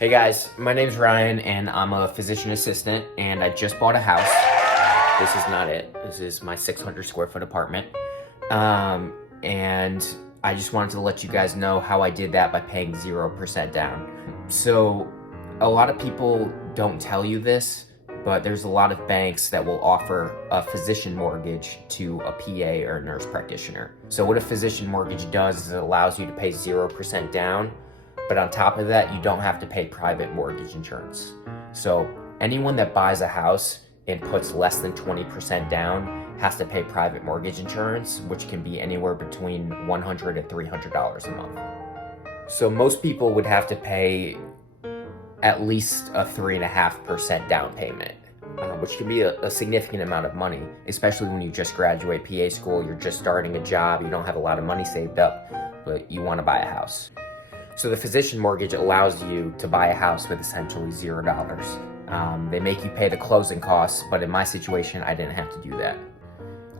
Hey guys, my name's Ryan and I'm a physician assistant and I just bought a house. This is not it. This is my 600 square foot apartment. And I just wanted to let you guys know how I did that by paying 0% down. So a lot of people don't tell you this, but there's a lot of banks that will offer a physician mortgage to a PA or a nurse practitioner. So what a physician mortgage does is it allows you to pay 0% down, but on top of that, you don't have to pay private mortgage insurance. So anyone that buys a house and puts less than 20% down has to pay private mortgage insurance, which can be anywhere between $100 and $300 a month. So most people would have to pay at least a 3.5% down payment, which can be a significant amount of money, especially when you just graduate PA school, you're just starting a job, you don't have a lot of money saved up, but you want to buy a house. So the physician mortgage allows you to buy a house with essentially $0. They make you pay the closing costs, but in my situation, I didn't have to do that.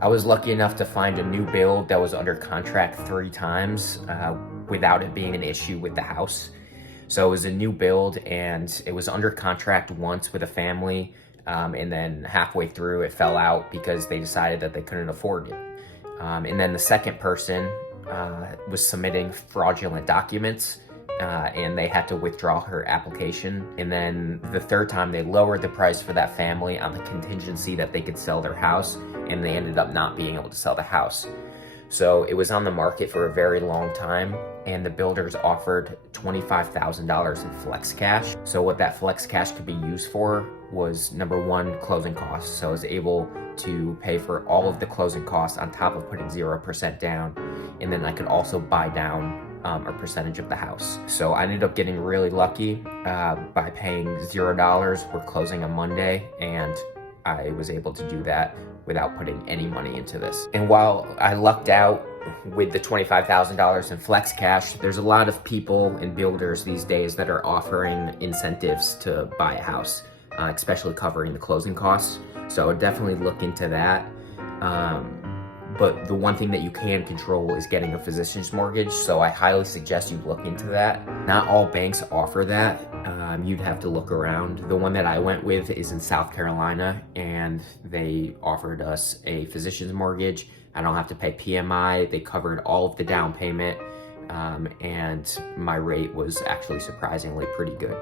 I was lucky enough to find a new build that was under contract 3 times without it being an issue with the house. So it was a new build and it was under contract once with a family, and then halfway through it fell out because they decided that they couldn't afford it. And then the second person was submitting fraudulent documents, and they had to withdraw her application. And then the third time they lowered the price for that family on the contingency that they could sell their house, and they ended up not being able to sell the house. So it was on the market for a very long time, and the builders offered $25,000 in flex cash. So what that flex cash could be used for was, number one, closing costs. So I was able to pay for all of the closing costs on top of putting 0% down, and then I could also buy down a percentage of the house. So I ended up getting really lucky by paying $0. We're closing on Monday, and I was able to do that without putting any money into this. And while I lucked out with the $25,000 in flex cash, there's a lot of people and builders these days that are offering incentives to buy a house, especially covering the closing costs. So I'd definitely look into that. But the one thing that you can control is getting a physician's mortgage, so I highly suggest you look into that. Not all banks offer that. You'd have to look around. The one that I went with is in South Carolina, and they offered us a physician's mortgage. I don't have to pay PMI. They covered all of the down payment, and my rate was actually surprisingly pretty good.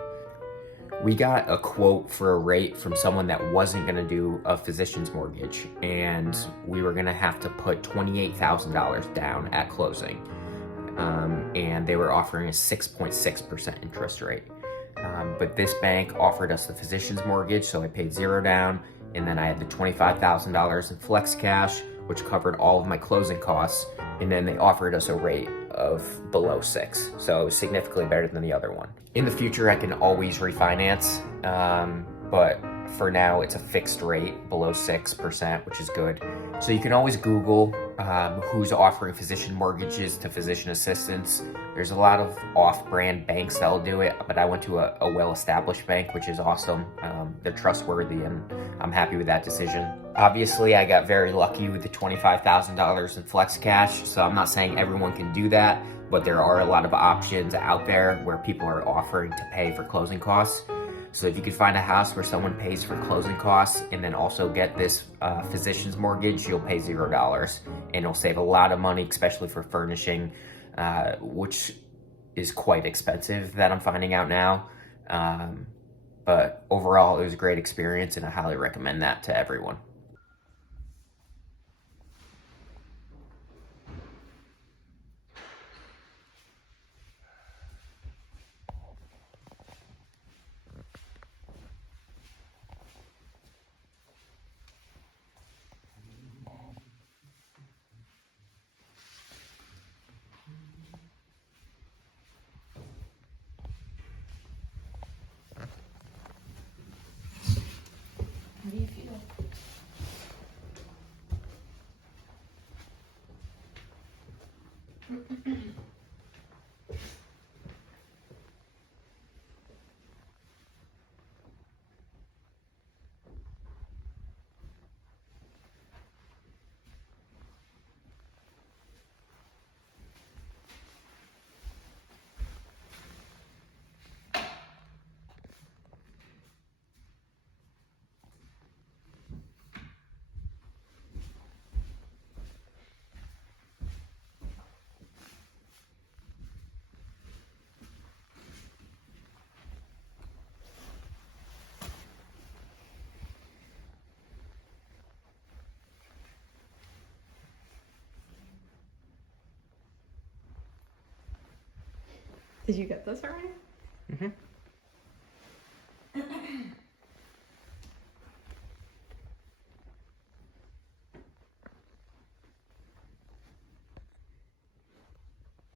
We got a quote for a rate from someone that wasn't going to do a physician's mortgage, and we were going to have to put $28,000 down at closing, and they were offering a 6.6% interest rate. But this bank offered us the physician's mortgage, so I paid 0 down, and then I had the $25,000 in flex cash, which covered all of my closing costs, and then they offered us a rate of below 6, so it was significantly better than the other one. In the future, I can always refinance, but for now, it's a fixed rate below 6%, which is good. So you can always Google who's offering physician mortgages to physician assistants. There's a lot of off-brand banks that'll do it, but I went to a well-established bank, which is awesome. They're trustworthy, and I'm happy with that decision. Obviously, I got very lucky with the $25,000 in flex cash, so I'm not saying everyone can do that, but there are a lot of options out there where people are offering to pay for closing costs. So if you could find a house where someone pays for closing costs and then also get this physician's mortgage, you'll pay $0, and it'll save a lot of money, especially for furnishing, which is quite expensive that I'm finding out now. But overall, it was a great experience, and I highly recommend that to everyone. How do you feel? Did you get this already? Mm-hmm.